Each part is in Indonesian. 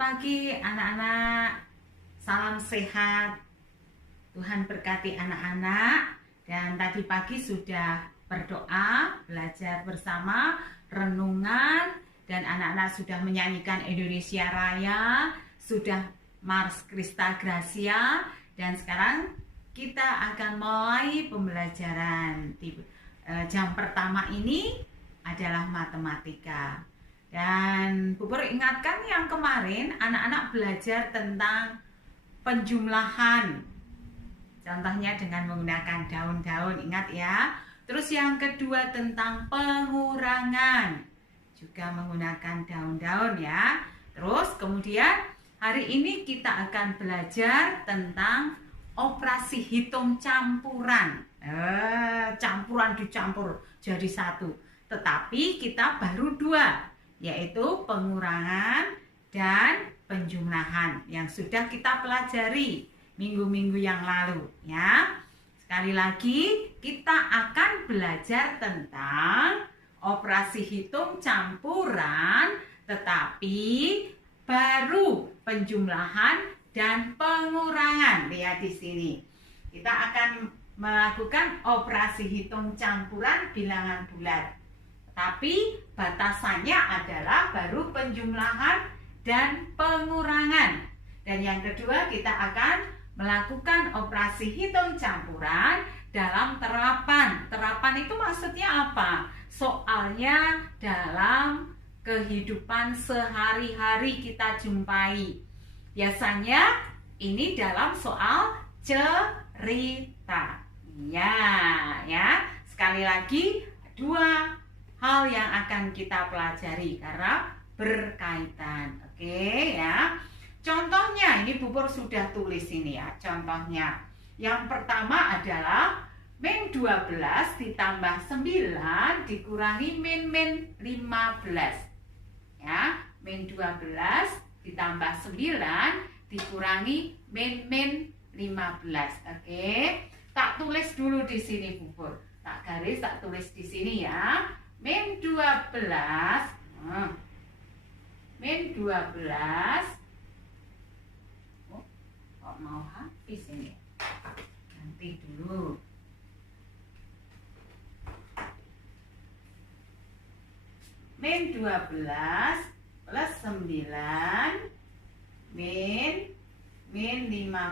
pagi anak-anak, salam sehat. Tuhan berkati anak-anak. Dan tadi pagi sudah berdoa, belajar bersama, renungan, dan anak-anak sudah menyanyikan Indonesia Raya, sudah Mars Christa Gracia, dan sekarang kita akan mulai pembelajaran. Jam pertama ini adalah matematika. Dan Bu Pur ingatkan yang kemarin anak-anak belajar tentang penjumlahan. Contohnya dengan menggunakan daun-daun, ingat ya. Terus yang kedua tentang pengurangan, juga menggunakan daun-daun ya. Terus kemudian hari ini kita akan belajar tentang operasi hitung campuran. Campuran dicampur jadi satu. Tetapi kita baru dua, yaitu pengurangan dan penjumlahan yang sudah kita pelajari minggu-minggu yang lalu ya. Sekali lagi kita akan belajar tentang operasi hitung campuran, tetapi baru penjumlahan dan pengurangan. Lihat di sini. Kita akan melakukan operasi hitung campuran bilangan bulat. Tapi batasannya adalah baru penjumlahan dan pengurangan. Dan yang kedua kita akan melakukan operasi hitung campuran dalam terapan. Terapan itu maksudnya apa? Soalnya dalam kehidupan sehari-hari kita jumpai. Biasanya ini dalam soal cerita. Ya. Sekali lagi dua hal yang akan kita pelajari karena berkaitan. Oke ya. Contohnya ini Bu Pur sudah tulis ini ya. Contohnya yang pertama adalah min 12 ditambah 9 dikurangi min 15. Ya, min 12 ditambah 9 dikurangi min 15. Oke. Tak tulis dulu di sini Bu Pur. Tak garis, tak tulis di sini ya. Min 12 min 12 kok mau habis ini, nanti dulu. Min 12 plus 9 min 15.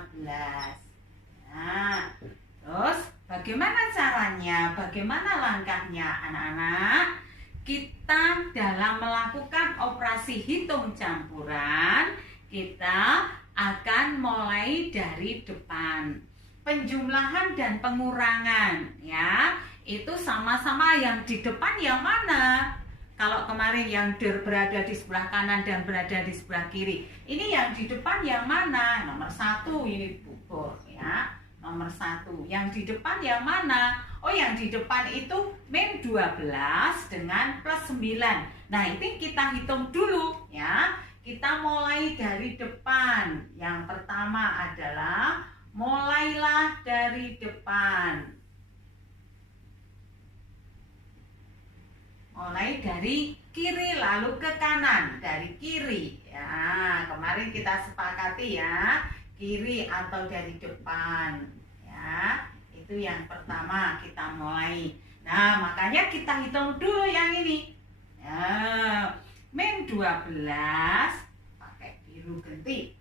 Nah, terus bagaimana caranya? Bagaimana langkahnya anak-anak? Kita dalam melakukan operasi hitung campuran, kita akan mulai dari depan. Penjumlahan dan pengurangan ya, itu sama-sama yang di depan yang mana? Kalau kemarin yang berada di sebelah kanan dan berada di sebelah kiri, ini yang di depan yang mana? Nomor 1 ini Bu Pur ya. Nomor 1. Yang di depan yang mana? Oh, yang di depan itu min 12 dengan plus 9. Nah, ini kita hitung dulu ya. Kita mulai dari depan. Yang pertama adalah mulailah dari depan. Mulai dari kiri lalu ke kanan. Dari kiri. Ya, kemarin kita sepakati ya. Kiri atau dari depan. Ya, itu yang pertama kita mulai. Nah, makanya kita hitung dulu yang ini. Ya, min 12 pakai biru genti.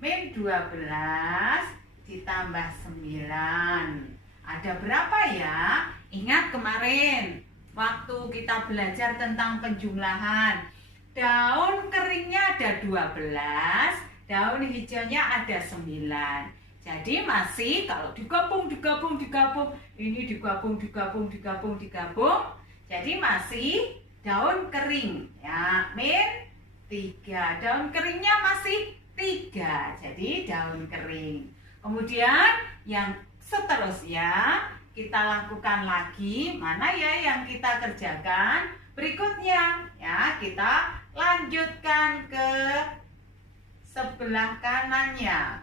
Min 12 ditambah 9. Ada berapa ya? Ingat kemarin waktu kita belajar tentang penjumlahan. Daun keringnya ada 12, daun hijaunya ada 9. Jadi masih kalau digabung, ini digabung. Jadi masih daun kering ya, min 3. Daun keringnya masih 3. Jadi daun kering. Kemudian yang seterusnya kita lakukan lagi. Mana ya yang kita kerjakan? Berikutnya ya, kita lanjutkan ke sebelah kanannya.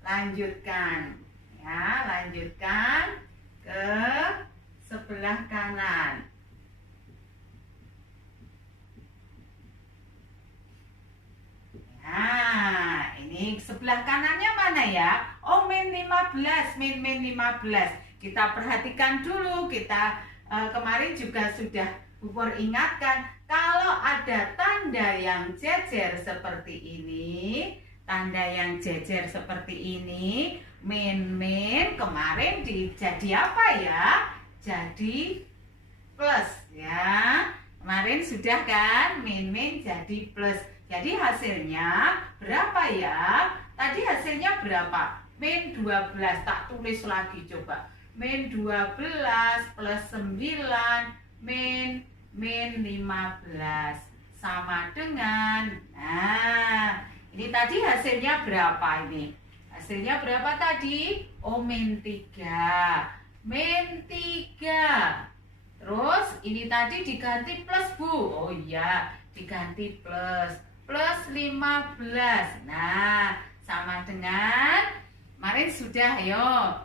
Lanjutkan ya, lanjutkan ke sebelah kanan. Nah, ini sebelah kanannya mana ya? Oh, min 15, min 15. Kita perhatikan dulu, kita kemarin juga sudah Pupur ingatkan, kalau ada tanda yang jejer seperti ini, tanda yang jejer seperti ini, min kemarin jadi apa ya? Jadi plus ya. Kemarin sudah kan, min jadi plus. Jadi hasilnya berapa ya? Tadi hasilnya berapa? Min 12, tak tulis lagi coba. Min 12 plus 9 min 15 sama dengan, nah ini tadi hasilnya berapa ini? Hasilnya berapa tadi? Oh, min 3. Min 3. Terus ini tadi diganti plus, Bu. Oh iya, diganti plus. Plus 15. Nah, sama dengan kemarin sudah, ayo.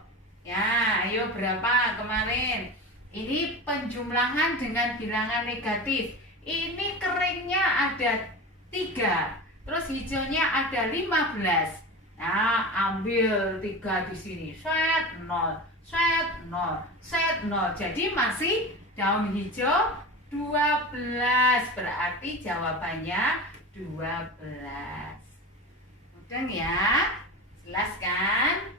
Ya, ayo berapa kemarin? Ini penjumlahan dengan bilangan negatif. Ini keringnya ada 3. Terus hijaunya ada 15. Nah, ambil 3 di sini. Set 0, set 0, set 0. Jadi masih daun hijau 12. Berarti jawabannya 12. Mudah ya? Jelas kan?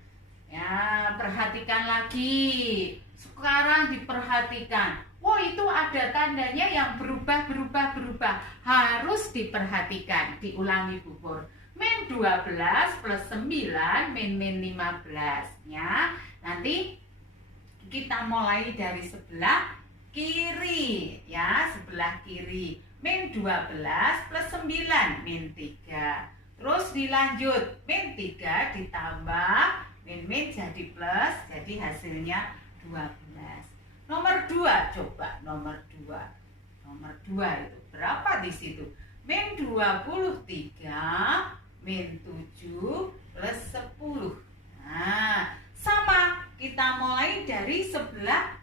Ya, perhatikan lagi. Sekarang diperhatikan. Oh, itu ada tandanya yang berubah. Harus diperhatikan. Diulangi, Pupur. Min 12 plus 9 min 15 ya. Nanti kita mulai dari sebelah kiri ya, sebelah kiri. Min 12 plus 9 min 3. Terus dilanjut, min 3 ditambah min jadi plus, jadi hasilnya 12. Nomor 2 coba, nomor 2. Nomor 2 itu berapa di situ? Min 23 min 7 plus 10. Nah, sama, kita mulai dari sebelah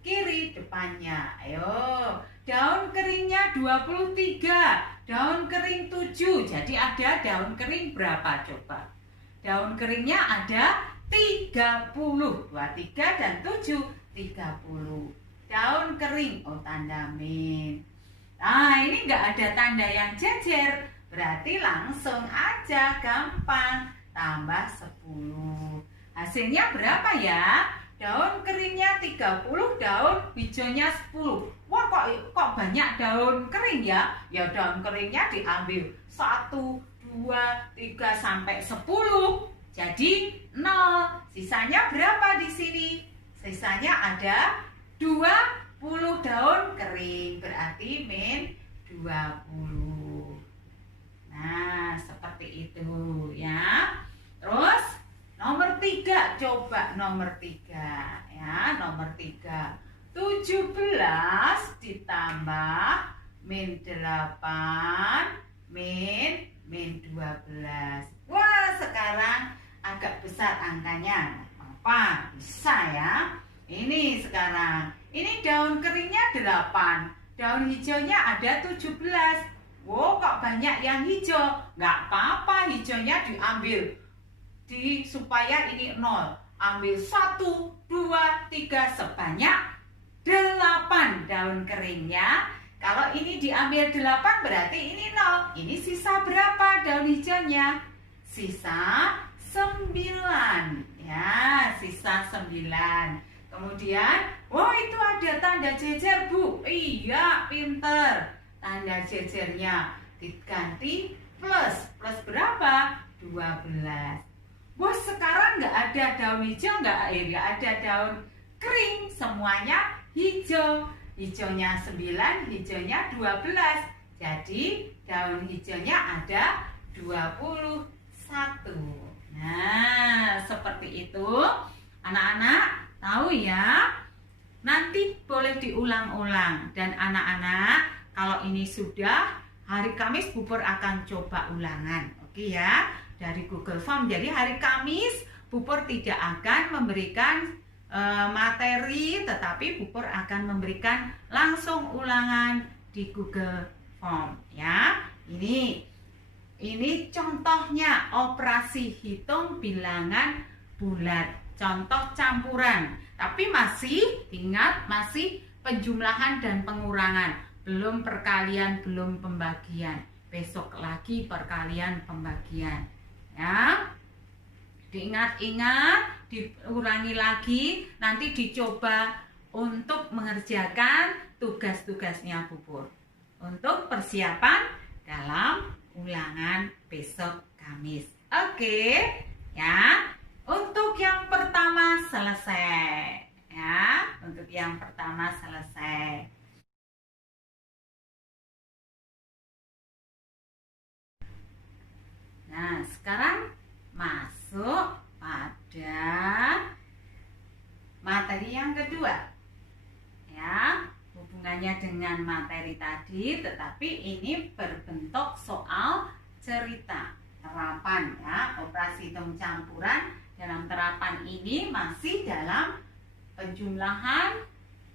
kiri depannya. Ayo, daun keringnya 23, daun kering 7. Jadi ada daun kering berapa coba? Daun keringnya ada 30. 23 dan 7, 30. Daun kering, oh tanda min. Nah, ini enggak ada tanda yang jejer. Berarti langsung aja, gampang. Tambah 10. Hasilnya berapa ya? Daun keringnya 30, daun hijaunya 10. Wah, kok banyak daun kering ya? Ya daun keringnya diambil 1, 2, 3 sampai 10. Jadi 0. Sisanya berapa di sini? Sisanya ada 20 daun kering. Berarti min 20. Nah, seperti itu ya. Terus nomor 3, coba nomor 3 ya, nomor 3. 17 ditambah min 8 min 12. Wah, sekarang agak besar angkanya. Apa? Bisa ya. Ini sekarang. Ini daun keringnya 8. Daun hijaunya ada 17. Wow, kok banyak yang hijau? Nggak apa-apa, hijaunya diambil. Supaya ini 0. Ambil 1, 2, 3 sebanyak 8 daun keringnya. Kalau ini diambil 8 berarti ini 0. Ini sisa berapa daun hijaunya? Sisa 9. Ya, sisa 9. Kemudian, oh itu ada tanda jejer, Bu. Iya, pinter. Tanda jejernya diganti plus. Plus berapa? 12. Wah, sekarang nggak ada daun hijau, nggak ada daun kering. Semuanya hijau. Hijaunya 9, hijaunya 12. Jadi daun hijaunya ada 21. Nah, seperti itu. Anak-anak tahu ya. Nanti boleh diulang-ulang. Dan anak-anak, kalau ini sudah, hari Kamis Pupur akan coba ulangan. Oke ya, dari Google Form. Jadi hari Kamis Pupur tidak akan memberikan materi, tetapi Pupur akan memberikan langsung ulangan di Google Form ya. Ini Ini contohnya operasi hitung bilangan bulat. Contoh campuran. Tapi masih ingat, masih penjumlahan dan pengurangan. Belum perkalian, belum pembagian. Besok lagi perkalian pembagian. Ya. Diingat-ingat, diulangi lagi, nanti dicoba untuk mengerjakan tugas-tugasnya Bu Pur. Untuk persiapan dalam ulangan besok Kamis. Oke, ya. Untuk yang pertama selesai. Ya, untuk yang pertama selesai. Nah, sekarang masuk pada materi yang kedua. Ya, hubungannya dengan materi tadi, tetapi ini berbentuk soal cerita terapan ya, operasi hitung campuran. Dalam terapan ini masih dalam penjumlahan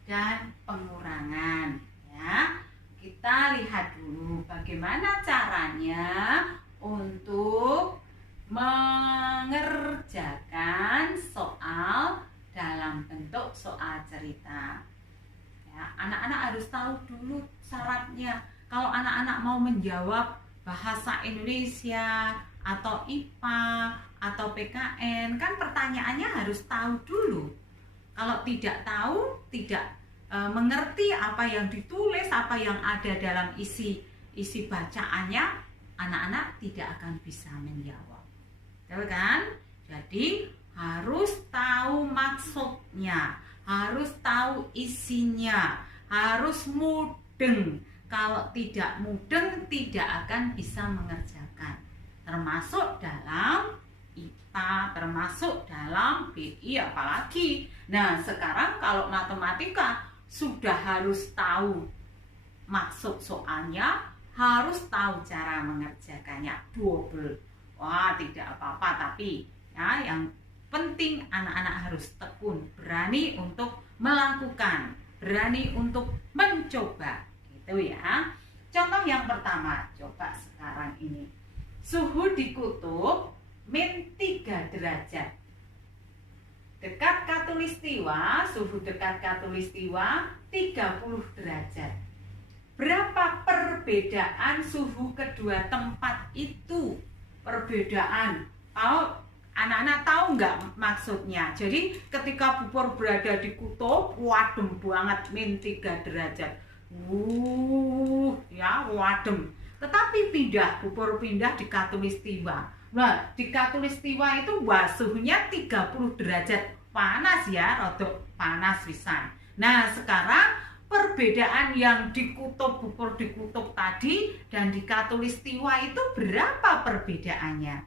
dan pengurangan ya. Kita lihat dulu bagaimana caranya untuk mengerjakan soal dalam bentuk soal cerita. Ya, anak-anak harus tahu dulu syaratnya. Kalau anak-anak mau menjawab bahasa Indonesia atau IPA atau PKN, kan pertanyaannya harus tahu dulu. Kalau tidak tahu, tidak mengerti apa yang ditulis, apa yang ada dalam isi bacaannya, anak-anak tidak akan bisa menjawab. Betul kan? Jadi harus tahu maksudnya, harus tahu isinya, harus mudeng. Kalau tidak mudeng, tidak akan bisa mengerjakan. Termasuk dalam IPA, termasuk dalam BI apalagi. Nah, sekarang kalau matematika sudah harus tahu maksud soalnya, harus tahu cara mengerjakannya. Double. Wah, tidak apa-apa, tapi ya yang penting anak-anak harus tekun, berani untuk melakukan, berani untuk mencoba. Gitu ya. Contoh yang pertama, coba sekarang ini. Suhu di kutub -3 derajat. Dekat khatulistiwa, suhu dekat khatulistiwa 30 derajat. Berapa perbedaan suhu kedua tempat itu? Perbedaan. Anak-anak tahu nggak maksudnya? Jadi ketika Bu Pur berada di kutub, wadem banget -3 derajat. Ya wadem. Tetapi Bu Pur pindah di khatulistiwa. Nah, di khatulistiwa itu suhunya 30 derajat. Panas ya, rodok panas pisan. Nah, sekarang perbedaan yang di kutub, Bu Pur di kutub tadi dan di khatulistiwa itu berapa perbedaannya?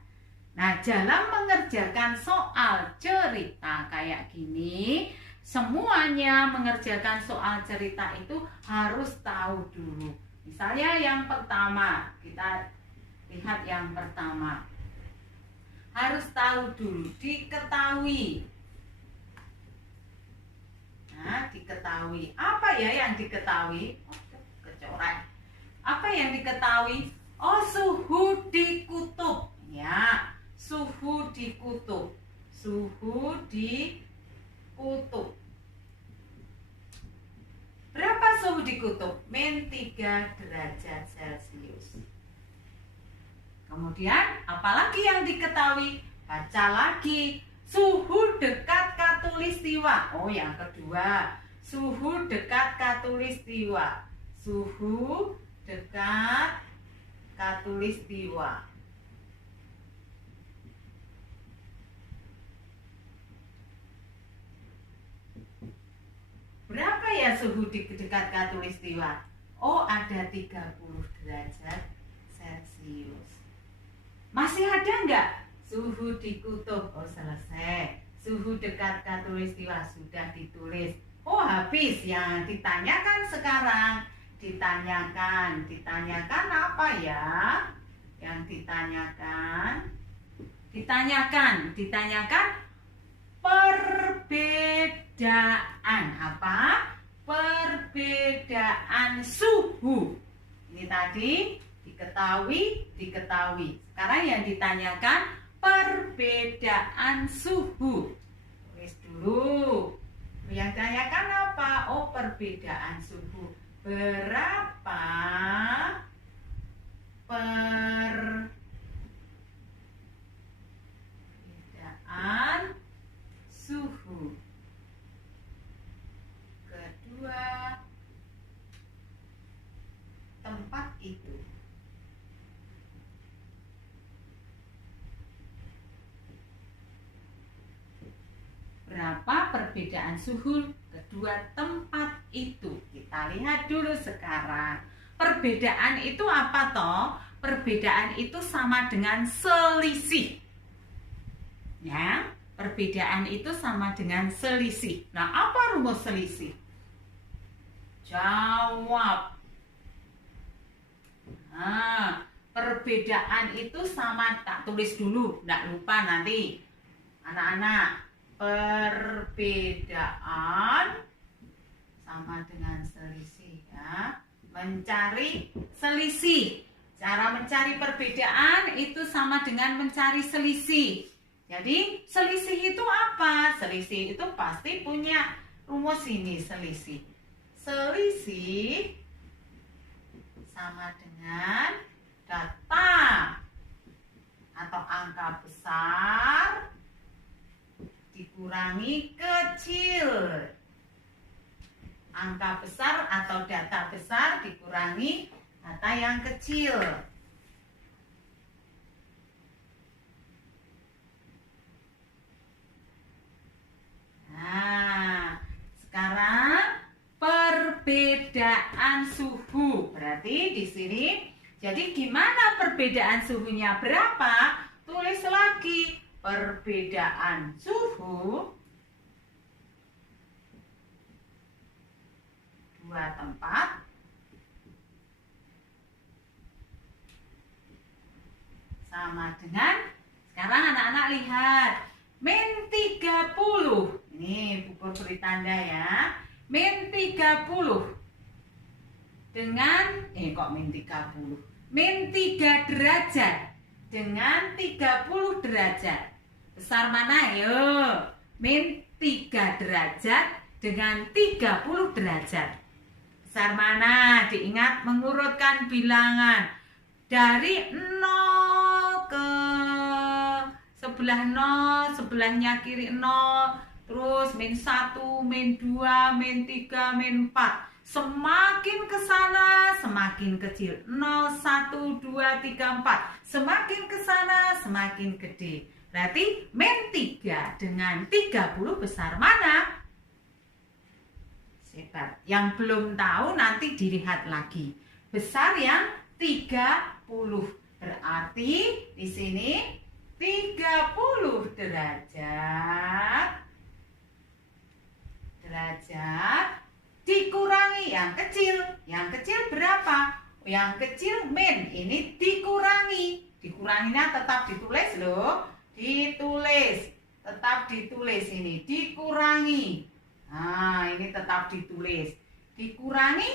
Nah, dalam mengerjakan soal cerita kayak gini, semuanya mengerjakan soal cerita itu harus tahu dulu. Misalnya yang pertama, kita lihat yang pertama. Harus tahu dulu, diketahui. Nah, diketahui. Apa ya yang diketahui? Oh, kecoret. Apa yang diketahui? Oh, suhu di kutub. Ya, suhu di kutub. Suhu di kutub. Berapa suhu di kutub? -3 derajat Celcius. Kemudian, apalagi yang diketahui? Baca lagi. Suhu dekat khatulistiwa. Oh, yang kedua. Suhu dekat khatulistiwa. Suhu dekat khatulistiwa. Berapa ya suhu di dekat khatulistiwa? Oh, ada 30 derajat Celcius. Masih ada nggak? Suhu di kutub. Oh, selesai. Suhu dekat khatulistiwa sudah ditulis. Oh, habis. Yang ditanyakan sekarang. Ditanyakan apa ya? Yang ditanyakan perbedaan apa? Perbedaan suhu. Ini tadi diketahui. Sekarang yang ditanyakan perbedaan suhu. Tulis dulu. Yang ditanyakan apa? Oh, perbedaan suhu. Berapa perbedaan suhu kedua tempat itu? Berapa perbedaan suhu kedua tempat itu? Kita lihat dulu sekarang. Perbedaan itu apa toh? Perbedaan itu sama dengan selisih. Ya, perbedaan itu sama dengan selisih. Nah, apa rumus selisih? Jawab. Nah, perbedaan itu sama, tak tulis dulu, enggak lupa nanti. Anak-anak, perbedaan sama dengan selisih ya. Mencari selisih. Cara mencari perbedaan itu sama dengan mencari selisih. Jadi selisih itu apa? Selisih itu pasti punya rumus ini, selisih. Selisih sama dengan data atau angka besar dikurangi kecil. Angka besar atau data besar dikurangi data yang kecil. Nah, sekarang perbedaan suhu. Berarti di sini, jadi gimana perbedaan suhunya berapa? Tulis lagi perbedaan suhu dua tempat sama dengan, sekarang anak-anak lihat, min 30. Ini pukul beri tanda ya. Min 30 dengan, kok min 30? Min 3 derajat dengan 30 derajat. Besar mana? Ayo. Min 3 derajat dengan 30 derajat. Besar mana? Diingat mengurutkan bilangan dari 0 ke sebelah 0, sebelahnya kiri 0, terus min 1, min 2, min 3, min 4. Semakin ke sana semakin kecil. 0, 1, 2, 3, 4. Semakin ke sana semakin gede. Berarti min 3 dengan 30 besar mana? Hebat. Yang belum tahu nanti dilihat lagi. Besar yang 30. Berarti di sini 30 derajat. Dikurangi yang kecil. Yang kecil berapa? Yang kecil min. Ini dikurangi. Dikuranginya tetap ditulis loh. Ditulis. Tetap ditulis ini. Dikurangi. Nah, ini tetap ditulis. Dikurangi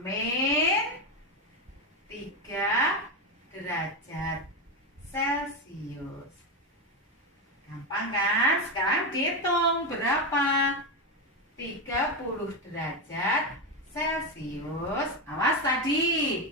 min 3 derajat Celcius. Gampang kan? Sekarang dihitung berapa? 30 derajat Celcius. Awas tadi.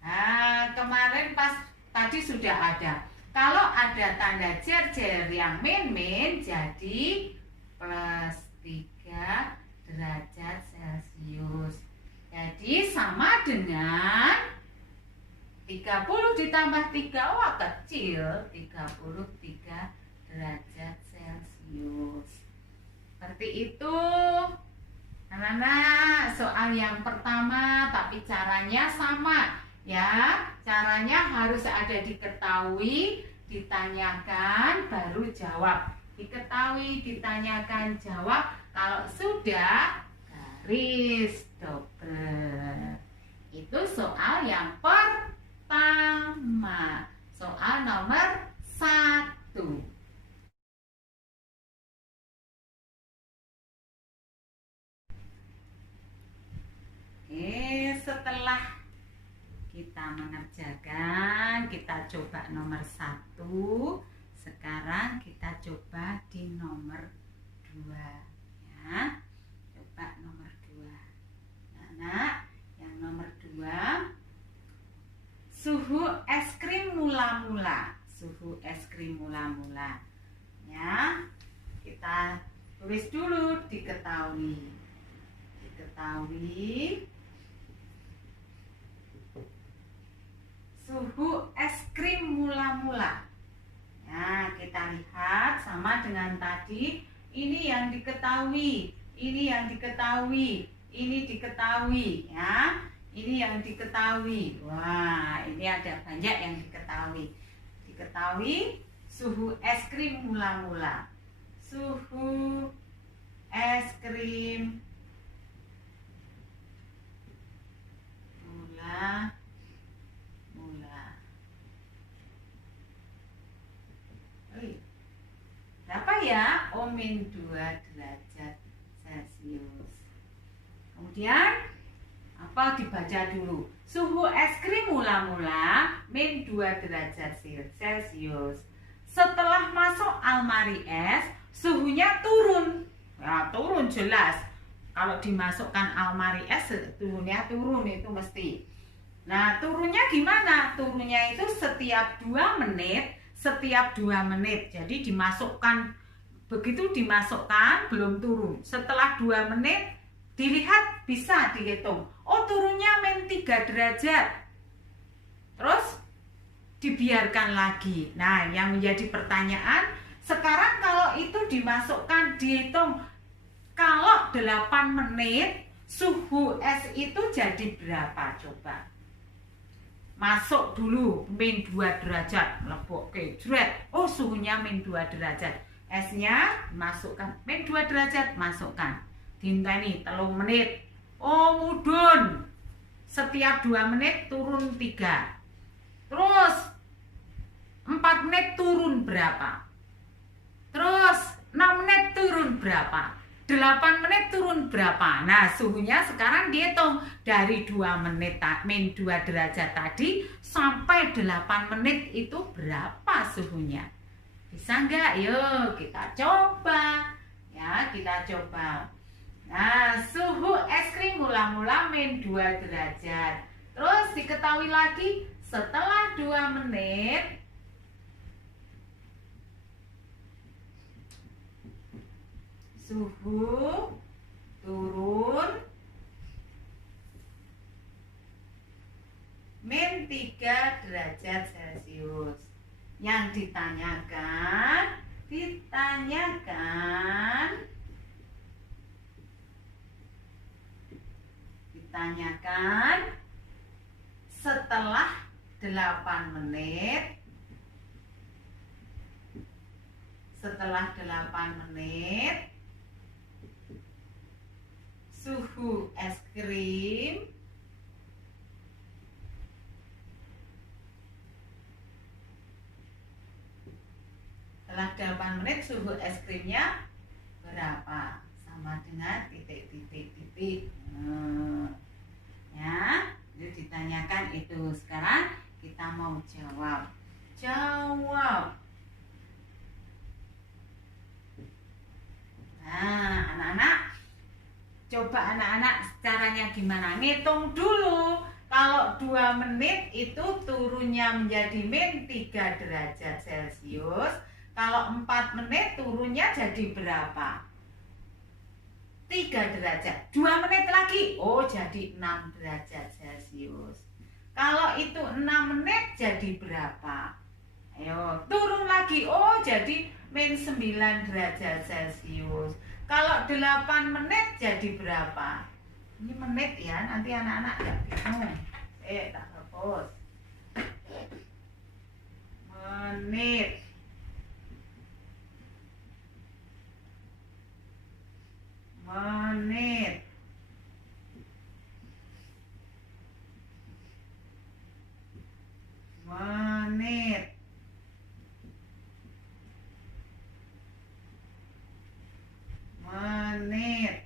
Nah, kemarin pas tadi sudah ada. Kalau ada tanda jer-jer yang min-min, jadi plus 3 derajat Celcius. Jadi sama dengan 30 ditambah 3. Wah, kecil. 33 derajat Celcius. Seperti itu. Anak-anak, soal yang pertama tapi caranya sama ya. Caranya harus ada diketahui, ditanyakan, baru jawab. Diketahui, ditanyakan, jawab. Kalau sudah, garis double. Itu soal yang pertama. Soal nomor 1. Setelah kita mengerjakan, kita coba nomor 1. Sekarang kita coba di nomor 2 ya. Coba nomor 2. Nah, yang nomor 2, suhu es krim mula-mula. Suhu es krim mula-mula. Ya. Kita tulis dulu, diketahui. Diketahui suhu es krim mula-mula. Nah, kita lihat sama dengan tadi. Ini yang diketahui, ini yang diketahui, ini diketahui ya. Ini yang diketahui. Wah, ini ada banyak yang diketahui. Diketahui suhu es krim mula-mula. Suhu es krim mula-mula. Berapa ya? -2 derajat Celcius. Kemudian apa, dibaca dulu. Suhu es krim mula-mula -2 derajat Celcius. Setelah masuk almari es, suhunya turun. Ya, turun jelas. Kalau dimasukkan almari es, suhunya turun itu mesti. Nah, turunnya gimana? Turunnya itu setiap 2 menit. Setiap 2 menit. Jadi dimasukkan, begitu dimasukkan belum turun. Setelah 2 menit dilihat, bisa dihitung. Oh, turunnya -3 derajat. Terus dibiarkan lagi. Nah, yang menjadi pertanyaan, sekarang kalau itu dimasukkan, dihitung, kalau 8 menit suhu es itu jadi berapa coba? Masuk dulu -2 derajat, lebok ke jret. Oh, suhunya -2 derajat. Esnya masukkan, -2 derajat masukkan. Dinteni 3 menit. Oh, mudun. Setiap 2 menit turun 3. Terus 4 menit turun berapa? Terus 6 menit turun berapa? 8 menit turun berapa? Nah, suhunya sekarang dihitung dari 2 menit -2 derajat tadi sampai 8 menit itu berapa suhunya? Bisa nggak? Yuk kita coba. Ya, kita coba. Nah, suhu es krim mula-mula -2 derajat. Terus diketahui lagi setelah 2 menit suhu turun -3 derajat Celcius. Yang ditanyakan setelah 8 menit. Setelah 8 menit suhu es krim setelah 8 menit suhu es krimnya berapa? Sama dengan titik-titik-titik. Ya, itu ditanyakan itu. Sekarang kita mau jawab. Nah, anak-anak, coba anak-anak caranya gimana? Ngitung dulu. Kalau 2 menit itu turunnya menjadi -3 derajat Celcius. Kalau 4 menit turunnya jadi berapa? 3 derajat. 2 menit lagi, oh jadi 6 derajat Celcius. Kalau itu 6 menit jadi berapa? Ayo, turun lagi, oh jadi -9 derajat Celcius. Kalau 8 menit jadi berapa? Ini menit ya, nanti anak-anak nggak bingung. Tak hapus. Menit. Menit. Menit. Menit.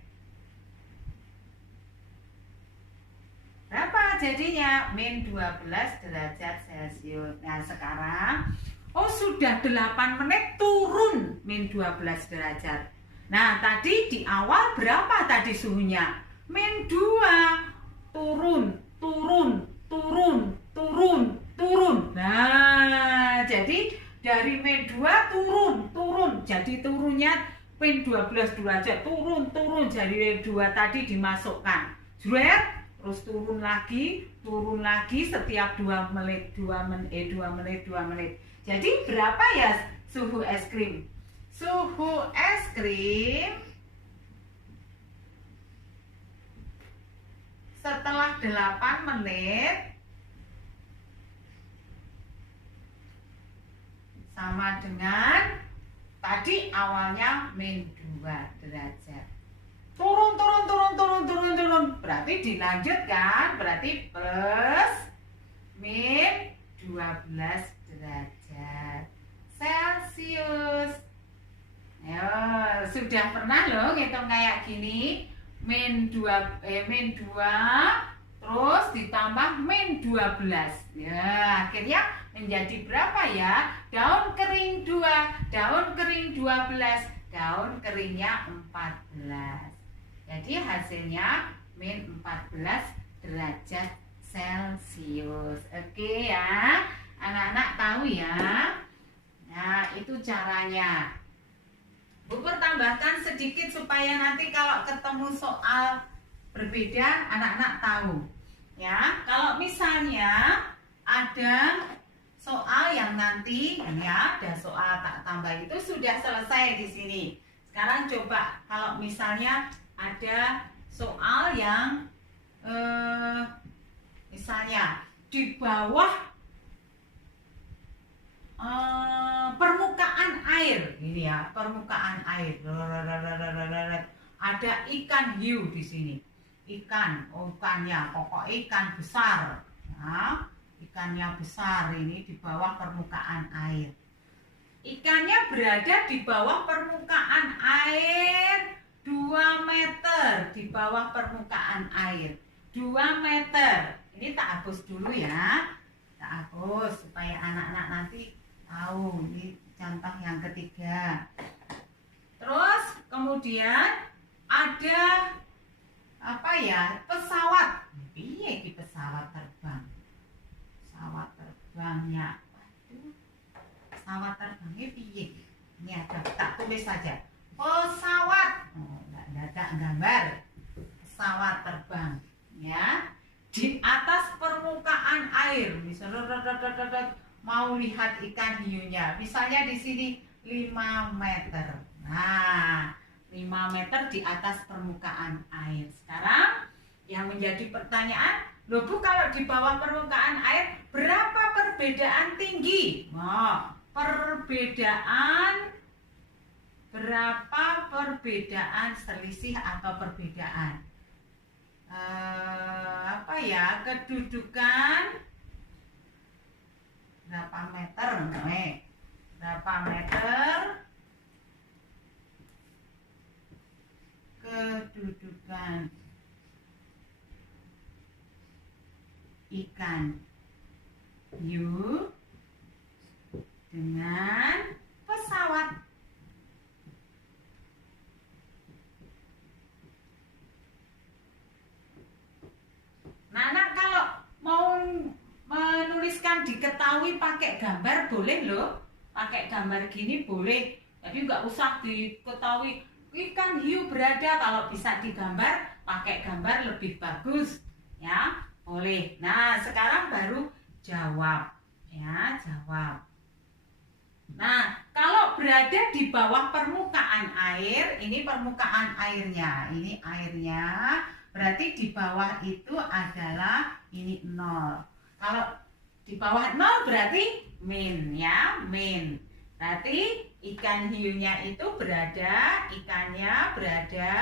Berapa jadinya? Min 12 derajat Celcius. Nah sekarang, sudah 8 menit turun min 12 derajat. Nah tadi di awal berapa tadi suhunya? Min 2. Turun, turun, turun, turun, turun. Nah jadi dari min 2 turun, turun. Jadi turunnya min 12 derajat, turun, turun. Jadi min 2 tadi dimasukkan. Terus turun lagi setiap 2 menit, 2 menit. Jadi berapa ya suhu es krim? Suhu es krim setelah 8 menit sama dengan tadi awalnya min 2 derajat. Turun. Berarti dilanjutkan, berarti plus min 12 derajat Celcius. Ayo, sudah pernah loh ngitung kayak gini. Min 2 terus ditambah min 12. Ya, akhirnya menjadi berapa ya? Daun kering 2, daun kering 12, daun keringnya 14. Jadi hasilnya min 14 derajat Celcius. Oke ya, anak-anak tahu ya. Nah itu caranya. Bu tambahkan sedikit supaya nanti kalau ketemu soal berbeda anak-anak tahu. Ya, kalau misalnya ada soal yang nanti ya ada soal tak tambah itu sudah selesai di sini. Sekarang coba kalau misalnya ada soal yang misalnya di bawah permukaan air ini ya, permukaan air ada ikan hiu di sini. Ikannya pokok ikan besar ya, ikannya besar ini di bawah permukaan air. Ikannya berada di bawah permukaan air 2 meter, di bawah permukaan air 2 meter. Ini tak hapus dulu ya, tak hapus supaya anak-anak nanti tahu. Ini contoh yang ketiga. Terus kemudian ada apa ya, pesawat. Piye di pesawat terbang? Pesawat terbangnya, waduh, pesawat terbangnya piye? Ini ada, tak tulis saja. Pesawat, ada gambar pesawat terbang ya di atas permukaan air. Misalnya mau lihat ikan hiunya, misalnya di sini 5 meter. Nah 5 meter di atas permukaan air. Sekarang yang menjadi pertanyaan, loh Bu, kalau di bawah permukaan air berapa perbedaan tinggi? Berapa perbedaan selisih atau perbedaan apa ya, kedudukan berapa meter kedudukan ikan hiu dengan pesawat. Nah, kalau mau menuliskan diketahui pakai gambar boleh loh. Pakai gambar gini boleh. Jadi nggak usah diketahui ikan hiu berada, kalau bisa digambar pakai gambar lebih bagus ya. Boleh. Nah, sekarang baru jawab ya, jawab. Nah, kalau berada di bawah permukaan air, ini permukaan airnya, ini airnya. Berarti di bawah itu adalah ini 0. Kalau di bawah 0 berarti min ya, min. Berarti ikan hiunya itu berada, ikan berada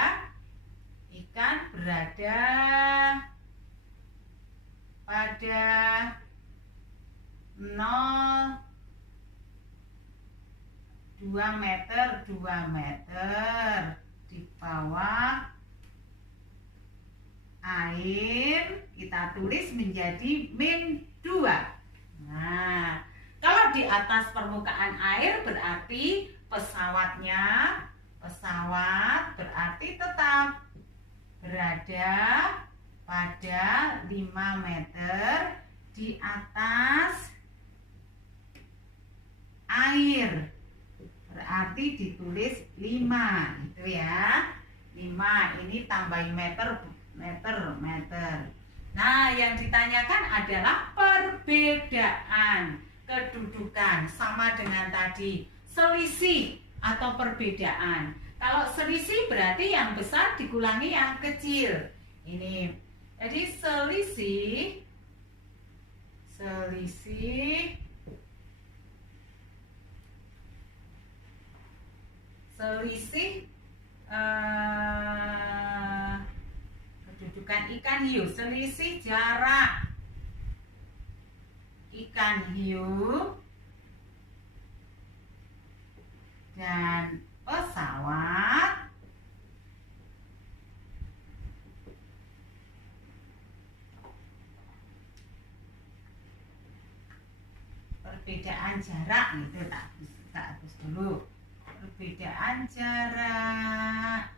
pada 0, 2 meter di bawah air kita tulis menjadi -2. Nah, kalau di atas permukaan air berarti pesawat berarti tetap berada pada 5 meter di atas air. Berarti ditulis 5 itu ya. 5 ini tambahin meter. Nah, yang ditanyakan adalah perbedaan kedudukan sama dengan tadi, selisih atau perbedaan. Kalau selisih berarti yang besar dikurangi yang kecil. Ini. Jadi selisih kedudukan ikan hiu, selisih jarak ikan hiu dan pesawat perbedaan jarak itu tak hapus dulu. Perbedaan jarak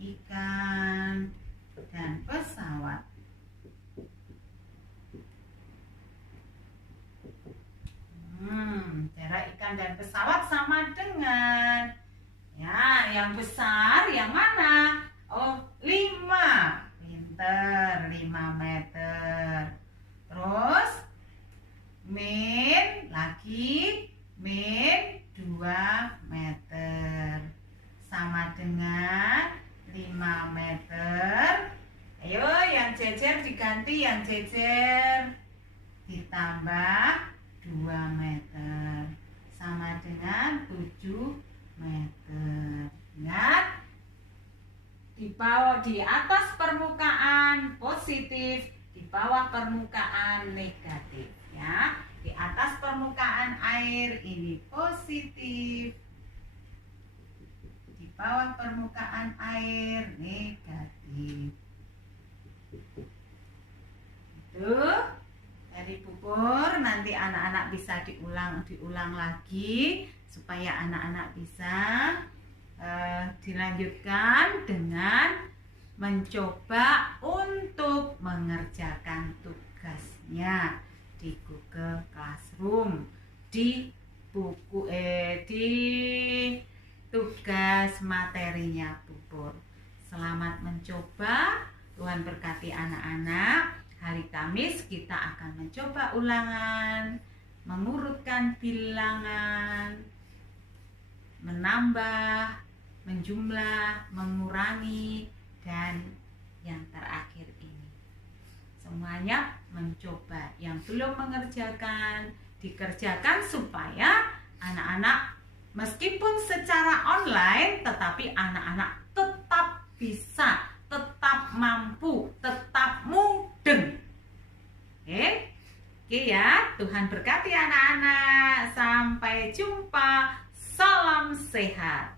ikan dan pesawat. Jarak ikan dan pesawat sama dengan ya, yang besar yang mana? Oh, 5. Pinter, 5 meter. Terus -2 meter sama dengan 5 meter. Ayo yang jejer diganti, yang jejer ditambah 2 meter sama dengan 7 meter. Ingat, di atas permukaan positif, di bawah permukaan negatif ya. Di atas permukaan air ini positif, di bawah permukaan air negatif. Itu dari Pupur, nanti anak-anak bisa diulang lagi supaya anak-anak bisa dilanjutkan dengan mencoba untuk mengerjakan tugasnya di Google Classroom, di tugas materinya Pupur. Selamat mencoba, Tuhan berkati anak-anak. Hari Kamis kita akan mencoba ulangan, mengurutkan bilangan, menambah, menjumlah, mengurangi, dan yang terakhir ini. Semuanya mencoba. Yang belum mengerjakan, dikerjakan supaya anak-anak meskipun secara online, tetapi anak-anak tetap bisa, tetap mampu, tetap mudeng. Oke ya, Tuhan berkati anak-anak. Sampai jumpa. Salam sehat.